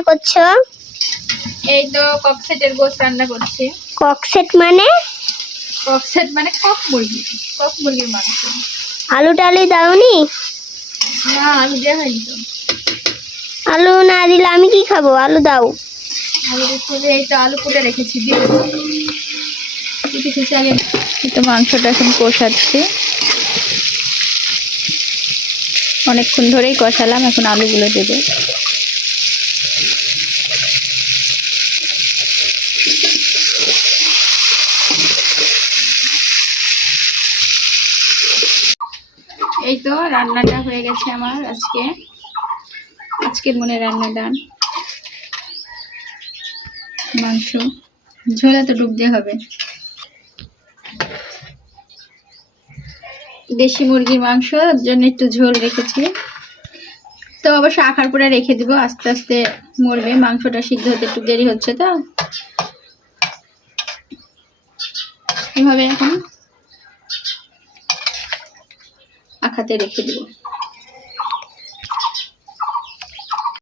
রান্না করছো? এই তো ককসেটের গোশ রান্না করছি। ককসেট মানে? ককসেট মানে কক মুরগির মাংস। আলু টালু দাওনি? না, আমি দেওয়া হয়নি তো। আলু না দিলে আমি কি খাবো? আলু দাও। আলু দিচ্ছি, এই তো আলু কুটে রেখেছি, দিয়ে কিছু আগে। এই তো মাংসটা এখন কষাচ্ছি, অনেকক্ষণ ধরেই কষালাম, এখন আলুগুলো দেবো। এই তো রান্নাটা হয়ে গেছে আমার আজকের মনে রান্নাটা। মাংস ঝোলে তো ডুব দিয়ে হবে। দেশি মুরগির মাংস জন্য একটু ঝোল রেখেছি, তো অবশ্য আখার পরে রেখে দিব, আস্তে আস্তে মরবে। মাংসটা সিদ্ধ হতে একটু দেরি হচ্ছে, তো এভাবে এখন আখাতে রেখে দিব।